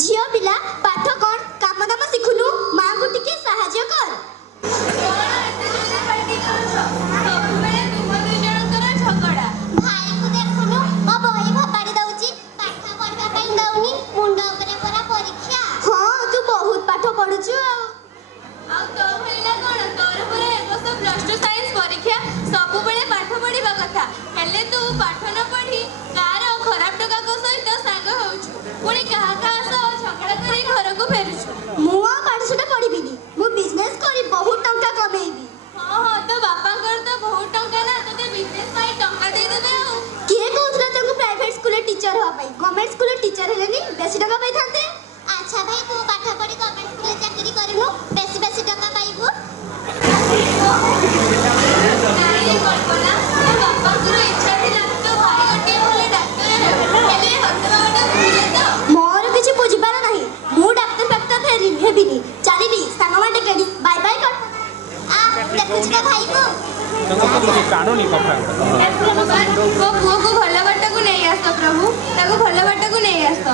ଝିଅ ପିଲା ପାଠ କଣ କାମ ଦାମ ଶିଖୁନୁ ମାଙ୍କୁ ଟିକେ ସାହାଯ୍ୟ କର। ଭାଇକୁ ଦେଖୁନୁ ମୋ ବହି ଫୋପାଡ଼ି ଦଉଛି ପାଠ ପଢିବା ପାଇଁ ଦଉନି ମୁଣ୍ଡ ଉପରେ ପରା ପରୀକ୍ଷା। ହଁ ତୁ ବହୁତ ପାଠ ପଢୁଛୁ ଆଉ ତୋ ଭଳିଲା କଣ ତୋର ପରା ଏ ବର୍ଷ +2 ସାଇନ୍ସ ପରୀକ୍ଷା ସବୁବେଳେ ପାଠ ପଢିବା କଥା ହେଲେ ତୁ ପାଠ ନ ପଢି କାର ଖରାପ ଟୋକାଙ୍କ ସହିତ ସାଙ୍ଗ ହେଉଛୁ ପୁଣି କାହା କାହା ସହ ଝଗଡ଼ା କରି ଘରକୁ ଫେରୁଛୁ। ମୁଁ ଆଉ ପାଠଶାଠ ପଢିବିନି ମୁଁ ବିଜନେସ କରି ବହୁତ ଟଙ୍କା କମେଇବି। ହଁ ହଁ ତୋ ବାପାଙ୍କର ତ ବହୁତ ଟଙ୍କା ନା ତୋତେ ବିଜନେସ ପାଇଁ ଟଙ୍କା ଦେଇଦେବେ। ଆଉ କିଏ କହୁଥିଲା ତାଙ୍କୁ ପ୍ରାଇଭେଟ ସ୍କୁଲରେ ଟିଚର ହେବା ପାଇଁ ଗଭର୍ଣ୍ଣମେଣ୍ଟ ସ୍କୁଲରେ ଟିଚର ହେଲେନି ବେଶୀ ଟଙ୍କା ପାଇଥାନ୍ତେ। ଆଚ୍ଛା ଭାଇ ତୁ ପାଠ ପଢି ଗଭର୍ଣ୍ଣମେଣ୍ଟ ସ୍କୁଲରେ ଚାକିରି କରିନୁ ବେଶୀ ବେଶୀ ଟଙ୍କା ପାଇବୁ। ନାଇଁ କଳ୍ପନା ମୋ ବାପାଙ୍କର ଇଚ୍ଛା ଥିଲା ତୋ ଭାଇ ଗୋଟିଏ ଭଲ ଡାକ୍ତର ହେବେ ହେଲେ ହତଭାଗଟା ବୁଝିଲେ ତ। ମୋର କିଛି ବୁଝିବାର ନାହିଁ ମୁଁ ଡାକ୍ତର ଫାକ୍ତର ହେବିନି ଚାଲିଲି ସାଙ୍ଗମାନେ କେଡ଼ି ବାଇ ବାଇ କର। ଦେଖୁଛୁ ତ ଭାଇକୁ ମୋ ପୁଅକୁ ଭଲ ବାଟକୁ ନେଇ ଆସ ପ୍ରଭୁ ତାକୁ ଭଲ ବାଟକୁ ନେଇ ଆସ।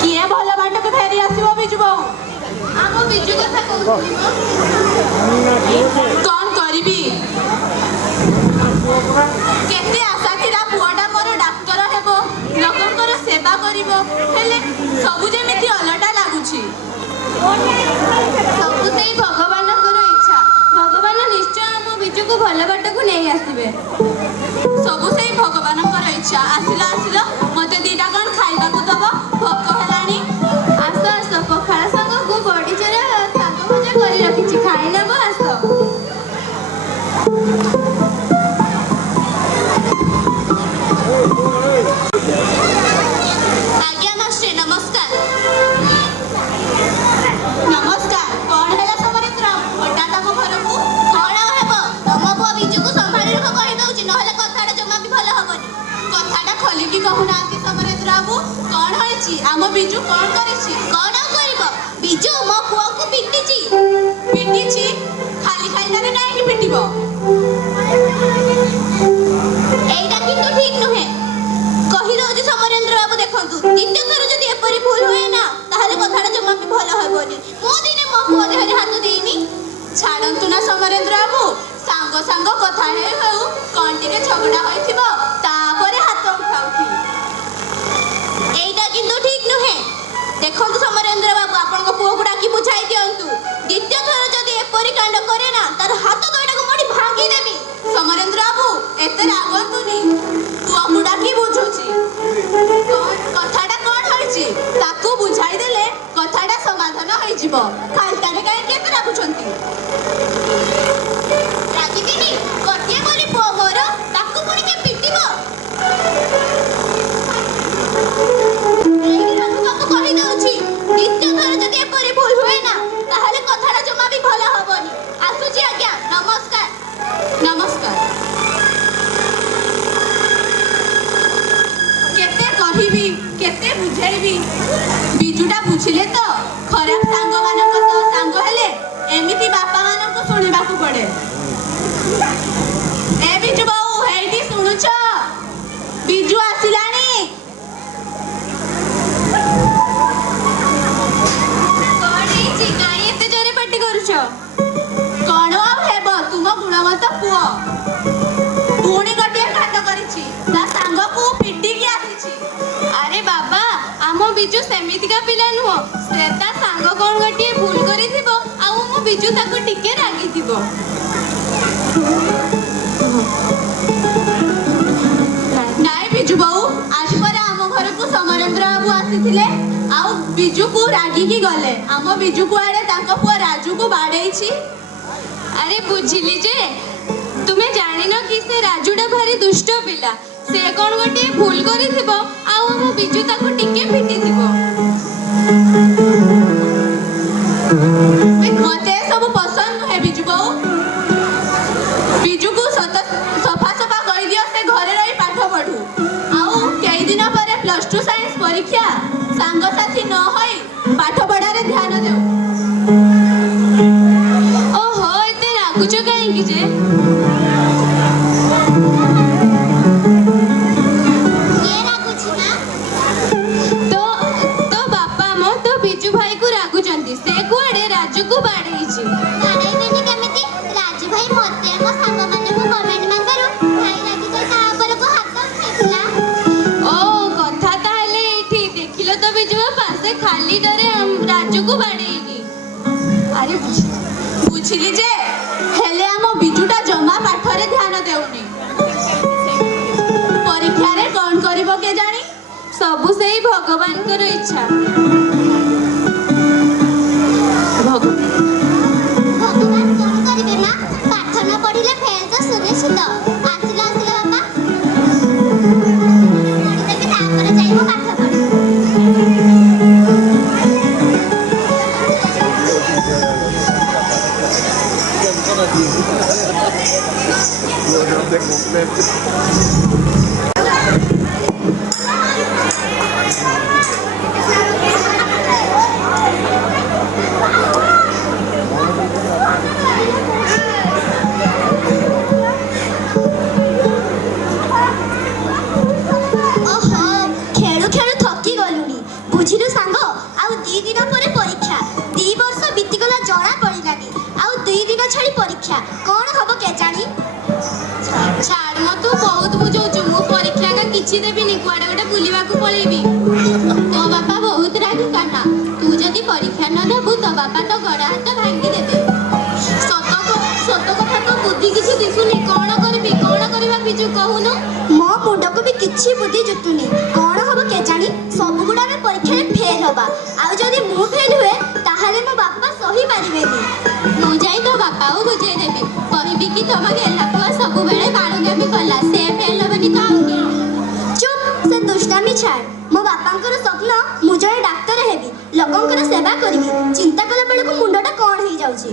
କିଏ ଭଲ ବାଟକୁ ଫେରି ଆସିବ ବିଜୁ ବୋଉ? ଆମ ବିଜୁ କଥା କହୁଥିଲି କଣ କରିବି? କେତେ ଆଶା ଥିଲା ପୁଅଟା ମୋର ଡାକ୍ତର ହେବ ଲୋକଙ୍କର ସେବା କରିବ ହେଲେ ସବୁ ଯେମିତି ଅଲଟା ଲାଗୁଛି। ସବୁ ସେଇ ଭଗବାନଙ୍କର ଇଚ୍ଛା ଭଗବାନ ନିଶ୍ଚୟ ଆମ ବିଜୁକୁ ଭଲ ବାଟକୁ ନେଇ ଆସିବେ। ସବୁ ସେଇ ଭଗବାନଙ୍କର ଇଚ୍ଛା। ଆସିଲ ମତେ ଦିଟା କଣ ଖାଇବାକୁ ଦବ ଭୋକ ହେଲାଣି। ଆସ ଆସ ପଖାଳ ସାଙ୍ଗକୁ ବଡ଼ିଚୁରା ଶାଗ ଭଜା କରି ରଖିଛି ଖାଇ ନେବ ଆସ। ଆଜ୍ଞା ମାଷ୍ଟ୍ରେ ନମସ୍କାର। ନମସ୍କାର। କଣ ହେଲା ସମରେନ୍ଦ୍ର ହଠାତ୍ ଆମ ଘରକୁ? କଣ ଆଉ ହେବ ତମ ପୁଅ ବିଜୁକୁ ସମ୍ଭାଳି ରଖ କହିଦଉଛି ନହେଲେ କଥାଟା ଜମା ବି ଭଲ ହବନି। କଥାଟା ଖୋଲିକି କହୁନାହାନ୍ତି ସମରେନ୍ଦ୍ର ବାବୁ କଣ ହେଇଛି? ଆମ ବିଜୁ କଣ କରିଛି? କଣ ଆଉ କରିବ ବିଜୁ ମୋ ପୁଅକୁ ପିଟିଛି। ପିଟିଛି? ଖାଲି ଖାଲିଟାରେ କାହିଁକି ପିଟିବ? ଏଇଟା କିନ୍ତୁ ଠିକ ନୁହେଁ କହିଦଉଛି ସମରେନ୍ଦ୍ର ବାବୁ। ଦେଖନ୍ତୁ ଦ୍ୱିତୀୟ ଥର ଯଦି ଏପରି ଭୁଲ ହୁଏ ନା ତାହେଲେ କଥାଟା ଜମା ବି ଭଲ ହବନି। ମୁଁ ଦିନେ ମୋ ପୁଅ ଦେହରେ ହାତ ଦେଇନି। ଛାଡ଼ନ୍ତୁ ନା ସମରେନ୍ଦ୍ର ବାବୁ ସାଙ୍ଗ କଥା ହେଉ କଣ ଟିକେ ଝଗଡ଼ା ହୋଇଥିବ ତାପରେ ହାତ ଉଠାଉଠି। ଏଇଟା କିନ୍ତୁ ଠିକ ନୁହେଁ। ଦେଖନ୍ତୁ ସମରେନ୍ଦ୍ର ବାବୁ ଆପଣଙ୍କ ପୁଅକୁ ଡାକି ବୁଝାଇ ଦିଅନ୍ତୁ ଦ୍ୱିତୀୟ ଥର ଯଦି ଏପରି କାଣ୍ଡ କରେ ନା ତାର ହାତ ଦୁଇଟାକୁ ମୋଡ଼ି ଭାଙ୍ଗିଦେବି। ସମରେନ୍ଦ୍ର ବାବୁ ଏତେ ରାଗନ୍ତୁନି ପୁଅକୁ ଡାକି ବୁଝୁଛି କଥାଟା କଣ ହୋଇଛି ତାକୁ ବୁଝାଇ ଦେଲେ କଥାଟା ସମାଧାନ ହେଇଯିବ। ଖାଲିଟାରେ କାହିଁକି ଏତେ ରାଗୁଛନ୍ତି? ରାଗିବିନି ଗୋଟିଏ ବୋଲି ପୁଅ ମୋର ତାକୁ ପୁଣି କିଏ ପିଟିବ? ବାବୁ କହିଦଉଛି ଦ୍ୱିତୀୟ ଥର ଯଦି ଏପରି ଭୁଲ ହୁଏ ନା ତାହେଲେ କଥାଟା ଜମା ବି ଭଲ ହବନି। ଆସୁଛି ଆଜ୍ଞା ନମସ୍କାର। ନମସ୍କାର। କେତେ କହିବି କେତେ ବୁଝେଇବି ବିଜୁଟା ବୁଝିଲେ ତ ଖରାପ ସାଙ୍ଗମାନଙ୍କ ସହ ସାଙ୍ଗ ହେଲେ ଏମିତି ବାପାମାନଙ୍କୁ ଶୁଣିବାକୁ ପଡେ। ଏ ବିଜୁ ବୋଉ ହେଇଠି ଶୁଣୁଛ ବିଜୁ ଆସିଲାଣି। କଣ ହେଇଛି କାହିଁ ଏତେ ଜୋରେ ପାଟି କରୁଛ? କଣ ଆଉ ହେବ ତୁମ ଗୁଣବନ୍ତ ପୁଅ ପୁଣି ଗୋଟିଏ କାଣ୍ଡ କରିଛି ତା ସାଙ୍ଗକୁ ପିଟିକି ଆସିଛି। ଆରେ ବାବା ଆମ ବିଜୁ ସେମିତିକା ପିଲା ନୁହଁ ସେ ତା ସାଙ୍ଗ କଣ ଗୋଟିଏ ଭୁଲ କରିଥିବ ଆଉ ମୋ ବିଜୁ ତାକୁ ଟିକେ ରାଗିଥିବ। ନାଇଁ ବିଜୁ ବୋଉ ଆଜି ପରେ ଆମ ଘରକୁ ସମରେନ୍ଦ୍ର ବାବୁ ଆସିଥିଲେ ଆଉ ବିଜୁକୁ ରାଗିକି ଗଲେ। ଆମ ବିଜୁ କୁଆଡେ ତାଙ୍କ ପୁଅ ରାଜୁକୁ ବାଡେଇଛି। ଆରେ ବୁଝିଲି ଯେ ତୁମେ ଜାଣିନ କି ସେ ରାଜୁଟା ଭାରି ଦୁଷ୍ଟ ପିଲା ସେ କଣ ଗୋଟିଏ ଭୁଲ କରିଥିବ ଆଉ ଆମ ବିଜୁ ତାକୁ ଟିକେ ପିଟିଥିବ। ମତେ ସବୁ ପସନ୍ଦ ନୁହେଁ ବିଜୁ ବୋଉ। ବିଜୁକୁ ସଫା କରିଦିଅ ସେ ଘରେ ରହି ପାଠ ପଢୁ ଆଉ କେଇଦିନ ପରେ +2 ସାଇନ୍ସ ପରୀକ୍ଷା ସାଙ୍ଗସାଥି ନ ହୋଇ ପାଠ ପଢାରେ ଧ୍ୟାନ ଦେଉ। ଓହୋ ଏତେ ରାଗୁଛ କାହିଁକି ଯେ? କିଏ ରାଗୁଛି ନା तो तो बापा मो तो बिजू भाई को रागुचंती से कुआडे राजू को बाड़ेइची ବାଡ଼େଇବେନି କେମିତି? ରାଜୁ ଭାଇ ମତେ ମୋ ସାଙ୍ଗମାନଙ୍କୁ କମେଣ୍ଟ ମାଗରୁ ଭାଇ ରାଜୁ ଭାଇ ତା ଉପରକୁ ହାତ ଉଠେଇଥିଲା। ओ कथा ताहले एठी देखिलो तो बिजू बापा से खाली डरे राजू को बाड़ेइकी ଆରେ ବୁଝିଲି ଯେ ହେଲେ ଆମ ବିଜୁଟା ଜମା ପାଠରେ ଧ୍ୟାନ ଦେଉନି। ପରୀକ୍ଷାରେ କ'ଣ କରିବ କେଜାଣି? सबु सेई भगवानकर इच्छा ଭଗବାନ କ'ଣ କରିବେ ନା ପାଠ ନ ପଢିଲେ ଫେଲ୍ ତ ସୁନିଶ୍ଚିତ। ଆସିଲ ଆସିଲ ବାପା ପଢିଦେବି ତାପରେ ଯାଇ ମୁଁ ପାଠ ପଢିବି। ଓହୋ ଖେଳୁ ଖେଳୁ ଥକି ଗଲୁଣି। ବୁଝିଲୁ ସାଙ୍ଗ ଆଉ 2 ଦିନ ପରେ ପରୀକ୍ଷା। 2 ବର୍ଷ ବିତିଗଲା ଜଣା ପଡ଼ିଲାନି। ଆଉ 2 ଦିନ ଛାଡ଼ି ପରୀକ୍ଷା କ'ଣ ହବ କେଜାଣି? छाड़ म तू बहुत बुझौछु मु परीक्षा का किछि देबिनी कुआडे गोटे बुलिबाकू पळेबी ତୋ ବାପା ବହୁତ ରାଗି କାହ୍ନା। ତୁ ଯଦି ପରୀକ୍ଷା ନ ଦେବୁ ତୋ ବାପା ତ ଗୋଡ଼ ହାତ ଭାଙ୍ଗି ଦେବେ। ସତ କଥା ତ ବୁଦ୍ଧି କିଛି ଦିଶୁନି କଣ କରିବା ବିଜୁ କହୁନୁ ମୋ ମୁଣ୍ଡକୁ ବି କିଛି ବୁଦ୍ଧି ଜୁଟୁନି। କ'ଣ ହବ କେଜାଣି? ସବୁଗୁଡ଼ା ଆମେ ପରୀକ୍ଷାରେ ଫେଲ୍ ହବା। ଆଉ ଯଦି ମୁଁ ଫେଲ୍ ହୁଏ ତାହେଲେ ମୋ ବାପା ସହି ପାରିବେନି। ମୁଁ ଯାଇ ତୋ ବାପାକୁ ବୁଝେଇ ଦେବି କହିବି କି ତମ ଗେହ୍ଲା ପୁଅ ସବୁବେଳେ ବାଳୁଙ୍ଗାମି କଲା ସେ ଫେଲ୍ ହବନି ତ ଆଉ କିଏ ଚୁପ୍ ସେ ଦୁଷ୍ଟାମି ଛାଡ଼। ମୋ ବାପାଙ୍କର ସ୍ୱପ୍ନ ମୁଁ ଜଣେ ଡାକ୍ତର ହେବି, ଲୋକଙ୍କର ସେବା କରିବି। ଚିନ୍ତା କଲା ବେଳକୁ ମୁଣ୍ଡଟା କ'ଣ ହେଇଯାଉଛି।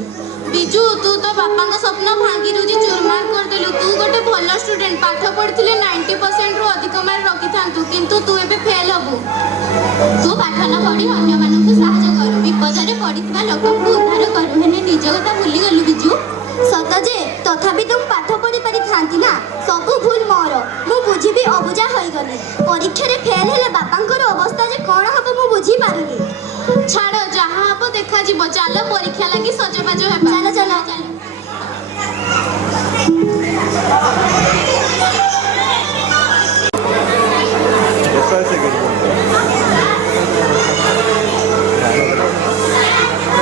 ବିଜୁ ତୁ ତ ବାପାଙ୍କ ସ୍ୱପ୍ନ ଭାଙ୍ଗି ଦଉଚି ଚୁରମାର କରିଦେଲୁ ତୁ ଗୋଟେ ଭଲ ଷ୍ଟୁଡେଣ୍ଟ ପାଠ ପଢିଥିଲେ 90% ରୁ ଅଧିକ ମାର୍କ ରଖିଥାନ୍ତୁ କିନ୍ତୁ ତୁ ଏବେ ଫେଲ୍ ହବୁ ତୁ ପାଠ ନ ପଢ଼ି ଅନ୍ୟମାନଙ୍କୁ ସାହାଯ୍ୟ କରୁ, ବିପଦରେ ପଡ଼ିଥିବା ଲୋକଙ୍କୁ ଉଦ୍ଧାର କରୁ। ହେଲେ ନିଜ କଥା ଭୁଲିଗଲୁ ବିଜୁ। ସତ ଯେ ତଥାପି ତ ମୁଁ ପାଠ ପଢ଼ି ପାରିଥାନ୍ତି ନା। ସବୁ ଭୁଲ ମୋର। ମୁଁ ବୁଝିବି ଅବୁଝା ହୋଇଗଲି। ପରୀକ୍ଷାରେ ଫେଲ୍ ହେଲେ ବାପାଙ୍କର ଅବସ୍ଥା ଯେ କ'ଣ ହବ ମୁଁ ବୁଝିପାରୁନି। ଛାଡ଼ ଯାହା ହବ ଦେଖାଯିବ ଚାଲ ପରୀକ୍ଷା ଲାଗି ସଜବାଜ ହେବା ଚାଲ ଚାଲ ଚାଲ।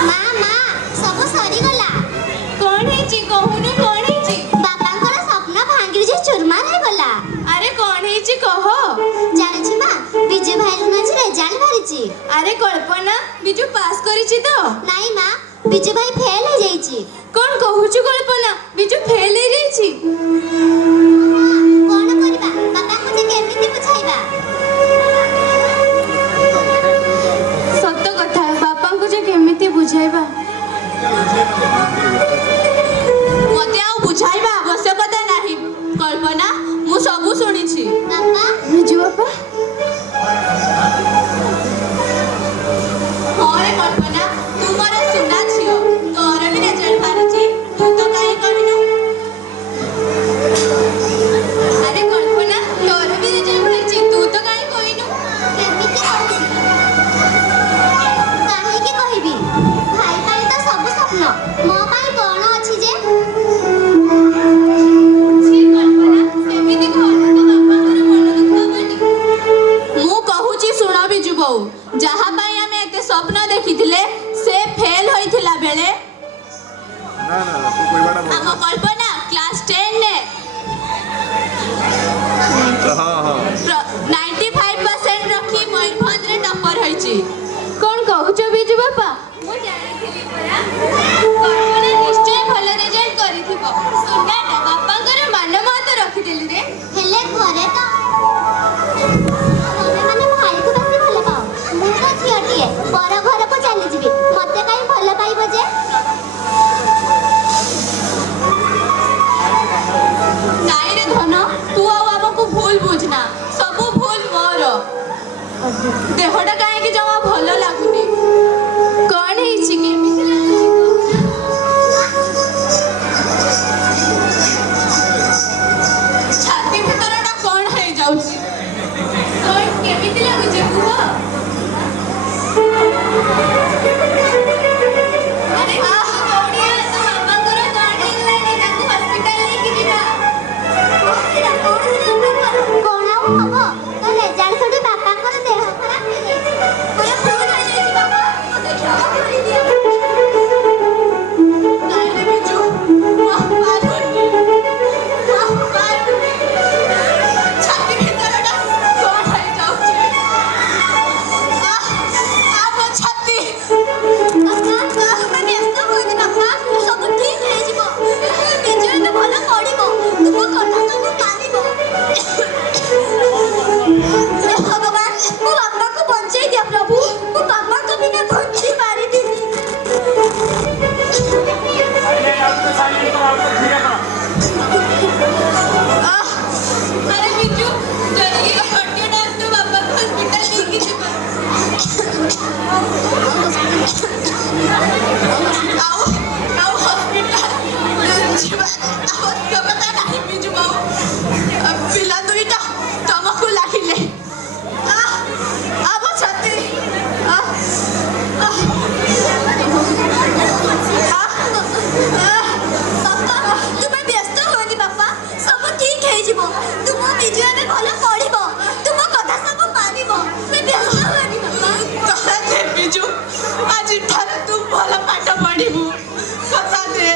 ମା ମା ସବୁ ସରିଗଲା। କଣ ହେଇଛି କହୁନୁ କଣ ହେଇଛି ବାପାଙ୍କର ସ୍ୱପ୍ନ ଭାଙ୍ଗି ଯେ ଚୁରମାର ହେଇଗଲା। ଆରେ କଣ ହେଇଛି କହ ଜାଣିଛୁ ମା ବିଜୁ ଭାଇର ଆଜି ରେଜଲ୍ଟ ବାହାରିଛି। ଆରେ କଳ୍ପନା ବିଜୁ ପାସ୍ କରିଛି ତ ନାଇଁ ମା ବିଜୁ ଭାଇ ଫେଲ୍ ହେଇଯାଇଛି। କଣ କହୁଛୁ କଳ୍ପନା ବିଜୁ ଫେଲ୍ ହେଇଯାଇଛି କ'ଣ କରିବା ବାପାଙ୍କୁ ଯେ କେମିତି ବୁଝାଇବା? ସତ କଥା ବାପାଙ୍କୁ ଯେ କେମିତି ବୁଝାଇବା ମୋତେ ଆଉ ବୁଝାଇବା ଆବଶ୍ୟକତା ନାହିଁ। କଳ୍ପନା ମୁଁ ସବୁ ଶୁଣିଛି। ବାପା ବିଜୁ ବାପା ହଁ ରେ କଳ୍ପନା ତୁ ମୋର ସୁନା ଝିଅ। ତୋର ବି ରେଜଲ୍ଟ ବାହାରିଛି ତୁ ତ କାହିଁ କହିନୁ? ଆରେ କଳ୍ପନା ତୋର ବି ରେଜଲ୍ଟ ବାହାରିଛି ତୁ ତ କାହିଁ କହିନୁ କେମିତି କହିବି? କାହିଁକି କହିବି? ଭାଇ ପାଇଁ ତ ସବୁ ସ୍ୱପ୍ନ। ମୋ ପାଇଁ କ'ଣ ଅଛି ଯେ? ଛି କଳ୍ପନା ସେମିତି କହିଲେ ତ ବାପାଙ୍କର ମନ ଦୁଃଖ ହବନି ମୁଁ କହୁଛି ଶୁଣ ବିଜୁ ବୋଉ, ଯାହା ପାଇଁ ଆମେ ଏତେ ସ୍ୱପ୍ନ ଦେଖିଥିଲେ ସେ ଫେଲ୍ ହୋଇଥିଲା ବେଳେ ଆମ କଳ୍ପନା କ୍ଲାସ 10 ରେ 95% ରଖି ମୟୂରଭଞ୍ଜରେ ଟପର ହୋଇଛି। କଣ କହୁଛ ବିଜୁ ବାପା ମୁଁ ଜାଣିଥିଲି ପରା କଳ୍ପନା ନିଶ୍ଚୟ ଭଲ ରେଜଲ୍ଟ କରିଥିବ ସୁନାଟା ବାପାଙ୍କର ମାନ ମହତ ରଖିଦେଲୁ ରେ ହେଲେ ଘରେ ତ ତମେମାନେ ଭାଇକୁ ବେଶୀ ଭଲ ପାଅ। ମୁଁ ତ ଝିଅଟିଏ ପର ଘରକୁ ଚାଲିଯିବି। ମତେ କାହିଁ ଭଲ ପାଇବ ଯେ? ନାଇଁ ରେ ଧନ ତୁ ଆଉ ଆମକୁ ଭୁଲ ବୁଝନା। ସବୁ ଭୁଲ ମୋର। ଦେହଟା କାହିଁକି ଜମା ଭଲ ଲାଗୁନି। କଣ ହେଇଛି କେମିତି ଲାଗୁଛି ଛାତି ଭିତରଟା କ'ଣ ହେଇଯାଉଛି। କଣ କେମିତି ଲାଗୁଛି କୁହ ଆରେ ଦୌଡ଼ି ଆସ, ବାବାଙ୍କର କଣ ହେଲାଣି, ତାକୁ ହସ୍ପିଟାଲ ନେଇକି ଯିବା। କଣ ଆଉ ହବ? ତ ରେଜଲ୍ଟ ଶୁଣି ବାପାଙ୍କର ଦେହ ଖରାପ ହେଇଯାଇଛି। ମୋର ଭୁଲ ହେଇଯାଇଛି ବାବା, ମୋତେ କ୍ଷମା କରିଦିଅ। ନାଇଁ ରେ ବିଜୁ, ମୁଁ ପାରୁନି। ଛାତି ଭିତରଟା କଣ ହେଇଯାଉଛି। ମୋ ଛାତି। ବାପା, ତୁମେ ବ୍ୟସ୍ତ ହୁଅନି ବାପା, ସବୁ ଠିକ୍ ହେଇଯିବ। ବିଜୟ ଏବେ ଭଲ ପଡ଼ିବ, ତୁମ କଥା ସବୁ ମାନିବ। ହେ ଭଗବାନ, ମୋ ବାପାକୁ ବଞ୍ଚେଇ ଦିଅ ପ୍ରଭୁ, ମୋ ବାପାଙ୍କ ବିନା ବଞ୍ଚି ପାରିବିନି। ଆରେ ବିଜୁ, ଜଲ୍ଦି ଅଟୋ ଡାକ, ବାବାଙ୍କୁ ହସ୍ପିଟାଲ ନେଇକି ଯିବା। ଆଉ ହସ୍ପିଟାଲ ଯିବା ଆବଶ୍ୟକତା ନାହିଁ ବିଜୁ ବାବୁ। ପିଲା ଦୁଇଟା ତମକୁ ଲାଗିଲେ। ଆମ ଛାତି। ବାପା, ତୁମେ ବ୍ୟସ୍ତ ହୁଅନି ବାପା, ସବୁ ଠିକ୍ ହେଇଯିବ। ତୁମ ବିଜୟ ଏବେ ଭଲ ପଡ଼ିବ, ତୁମ କଥା ସବୁ ମାନିବ। ତୁମେ ବ୍ୟସ୍ତ ହୁଅନି ବାପା। କଥା ବିଜୁ, ଆଜିଠାରୁ ତୁ ଭଲ ପାଠ ପଢିବୁ। କଥା ଦେ।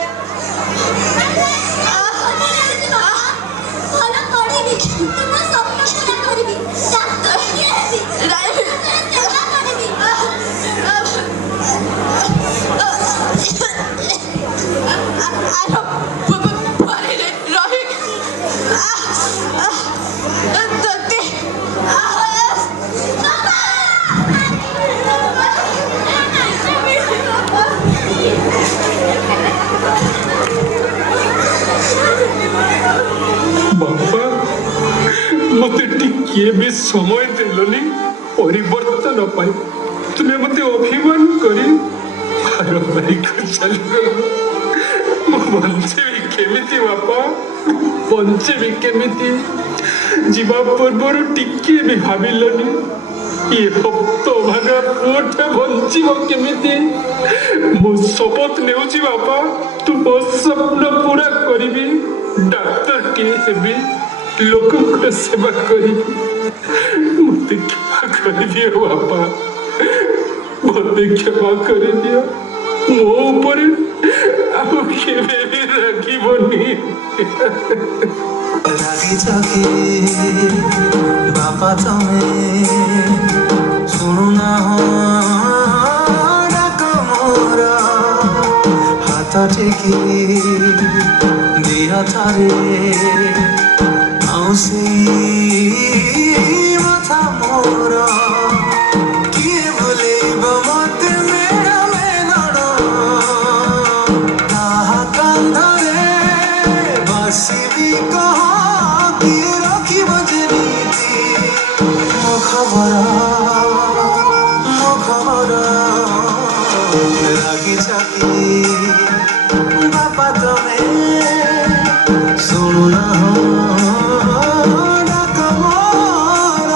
ଭଲ ପଢ଼ିବି, ତୁମ ସ୍ୱପ୍ନ ପୂରା କରିବି, ଡାକ୍ତର ହେବି, ସେବା କରିବି। ପରେ ରହି ତତେ ବାପା ମତେ ଟିକିଏ ବି ସମୟ ଦେଲନି ପରିବର୍ତ୍ତନ ପାଇଁ। ତୁମେ ମତେ ଅଭିମାନ କରି ବାରବାରିକୁ ଚାଲିଗଲ। ମୁଁ ବଞ୍ଚିବି କେମିତି ବାପା, ବଞ୍ଚିବି କେମିତି? ଯିବା ପୂର୍ବରୁ ଟିକିଏ ବି ଭାବିଲନି ଇଏ ଭକ୍ତ ଭାଗା ପୁଅଟା ବଞ୍ଚିବ କେମିତି? ମୁଁ ଶପଥ ନେଉଛି ବାପା, ତୁମ ସ୍ୱପ୍ନ ପୁରା କରିବି। ଡାକ୍ତରଟିଏ ହେବି, ଲୋକଙ୍କର ସେବା କରିବି। ମତେ କ୍ଷମା କରିଦିଅ ବାପା, ମତେ କ୍ଷମା କରିଦିଅ। ମୋ ଉପରେ ଆଉ କେବେ ବି ରାଗିବନି। রাগিছ কি বাপা তুমি শুনু না ডাক মোর হাত টেকি দিয়া তারে আউসি মাথা মোর কিଏ বলিব মতে মেড় মেনড় তাহা কান্ধরে বসিবি কহ কিଏ ରଖିବ ଯେମିତି ମୋ ଖବର ରାଗିଛ କି ବାପା ତମେ ଶୁଣୁ ନାହଁ ଡାକ ମୋର।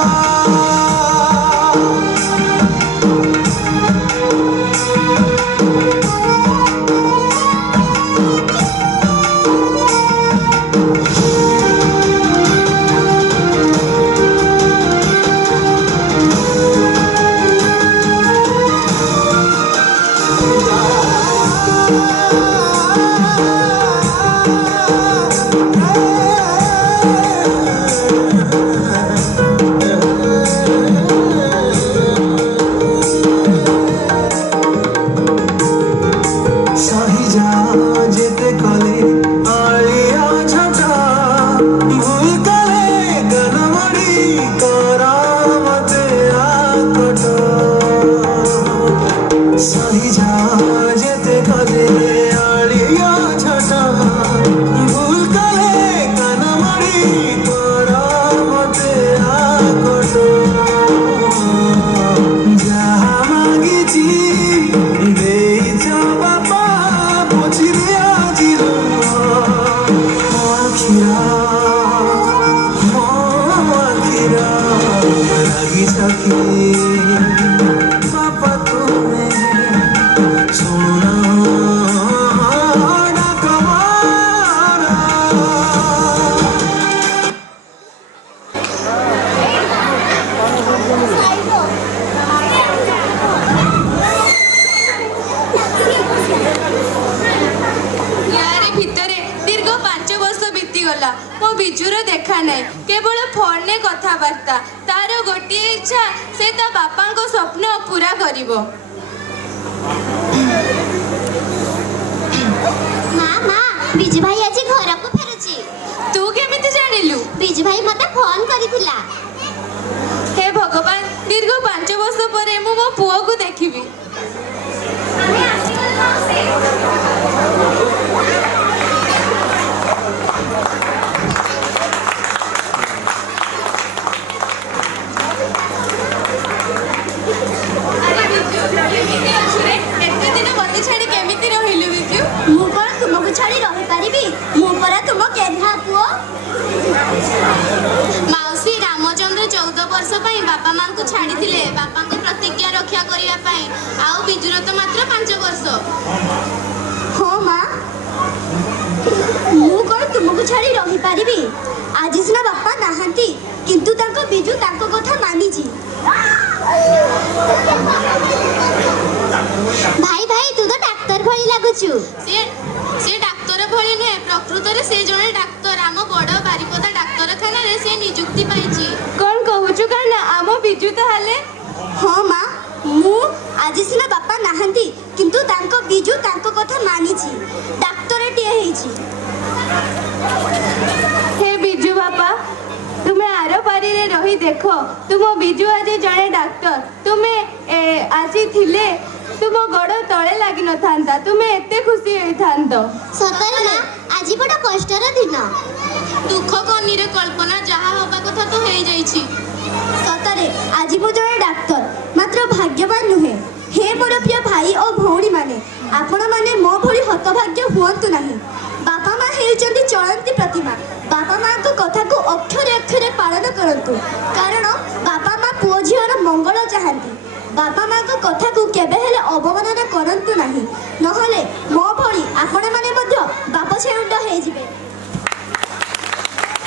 Aquí बापा तुम्हें सुना डाक मारा ୟାରି ଭିତରେ ଦୀର୍ଘ 5 ବର୍ଷ ବିତିଗଲା। ମୋ ବିଜୁର ଦେଖା ନାହିଁ, କେବଳ ଫୋନରେ କଥାବାର୍ତ୍ତା। ତାର ଗୋଟିଏ ଇଚ୍ଛା, ସେ ତା ବାପାଙ୍କ ସ୍ୱପ୍ନ ପୁରା କରିବ। ମା ବିଜୁ ଭାଇ ଆଜି ଘରକୁ ଫେରୁଛି। ତୁ କେମିତି ଜାଣିଲୁ? ବିଜୁ ଭାଇ ମତେ ଫୋନ କରିଥିଲା। ହେ ଭଗବାନ, ଦୀର୍ଘ 5 ବର୍ଷ ପରେ ମୁଁ ମୋ ପୁଅକୁ ଦେଖିବି। ଆରେ ବିଜୁ, କେମିତି ଅଛୁ ରେ? ଏତେ ଦିନ ମତେ ଛାଡ଼ି କେମିତି ରହିଲୁ ବିଜୁ? ମୁଁ କଣ ତୁମକୁ ଛାଡି ରହିପାରିବି? ମୁଁ ପରା ତୁମ କେନ୍ହା ପୁଅ। ମାଉସୀ ରାମଚନ୍ଦ୍ର 14 ବର୍ଷ ପାଇଁ ବାପା ମାଙ୍କୁ ଛାଡ଼ିଥିଲେ ବାପାଙ୍କ ପ୍ରତିଜ୍ଞା ରକ୍ଷା କରିବା ପାଇଁ। ଆଉ ବିଜୁର ତ ମାତ୍ର 5 ବର୍ଷ। ହଁ ମା, ମୁଁ କଣ ତୁମକୁ ଛାଡି ରହିପାରିବି? ଆଜି ସିନା ବାପା ନାହାନ୍ତି, କିନ୍ତୁ ତାଙ୍କ ବିଜୁ ତାଙ୍କ କଥା ମାନିଛି। ଭାଇ ଭାଇ, ତୁ ତ ଡାକ୍ତର ଭଳି ଲାଗୁଛୁ। ସେ ଡାକ୍ତର ଭଳି ନୁହେଁ, ପ୍ରକୃତରେ ସେ ଜଣେ ଡାକ୍ତର। ଆମ ବଡ଼ ବାରିପଦା ଡାକ୍ତରଖାନାରେ ସେ ନିଯୁକ୍ତି ପାଇଛି। କ'ଣ କହୁଛୁ କାହ୍ନା? ଆମ ବିଜୁ ତାହେଲେ? ହଁ ମା, ମୁଁ ଆଜି ସିନା ବାପା ନାହାନ୍ତି, କିନ୍ତୁ ତାଙ୍କ ବିଜୁ ତାଙ୍କ କଥା ମାନିଛି, ଡାକ୍ତରଟିଏ ହେଇଛି। ହେ ବିଜୁ ବାପା, ତୁମେ ଆର ପାରିରେ ରହି ଦେଖ, ତୁମ ବିଜୁ ଆଜି ଜଣେ ଡାକ୍ତର। ତୁମେ ଆଜି ଥିଲେ ତୁମ ଗୋଡ଼ ତଳେ ଲାଗିନଥାନ୍ତା, ତୁମେ ଏତେ ଖୁସି ହେଇଥାନ୍ତ। ସତରେ ମା, ଆଜି ବଡ଼ କଷ୍ଟର ଦିନ। ଦୁଃଖ କନିର କଳ୍ପନା, ଯାହା ହବା କଥା ତ ହେଇଯାଇଛି। ସତରେ ଆଜି ମୁଁ ଜଣେ ଡାକ୍ତର, ମାତ୍ର ଭାଗ୍ୟବାନ ନୁହେଁ। ହେ ମୋର ପ୍ରିୟ ଭାଇ ଓ ଭଉଣୀମାନେ, ଆପଣମାନେ ମୋ ଭଳି ହତଭାଗ୍ୟ ହୁଅନ୍ତୁ ନାହିଁ। ବାପା ମା ହେଉଛନ୍ତି ଚଳନ୍ତି ପ୍ରତିମା। ବାପା ମାଙ୍କ କଥାକୁ ଅକ୍ଷରେ ଅକ୍ଷରେ ପାଳନ କରନ୍ତୁ, କାରଣ ବାପା ମା ପୁଅ ଝିଅର ମଙ୍ଗଳ ଚାହାନ୍ତି। ବାପା ମାଙ୍କ କଥାକୁ କେବେ ହେଲେ ଅବମାନନା କରନ୍ତୁ ନାହିଁ, ନହେଲେ ମୋ ଭଳି ଆପଣମାନେ ମଧ୍ୟ ବାପ ଛେଉଣ୍ଡ ହେଇଯିବେ।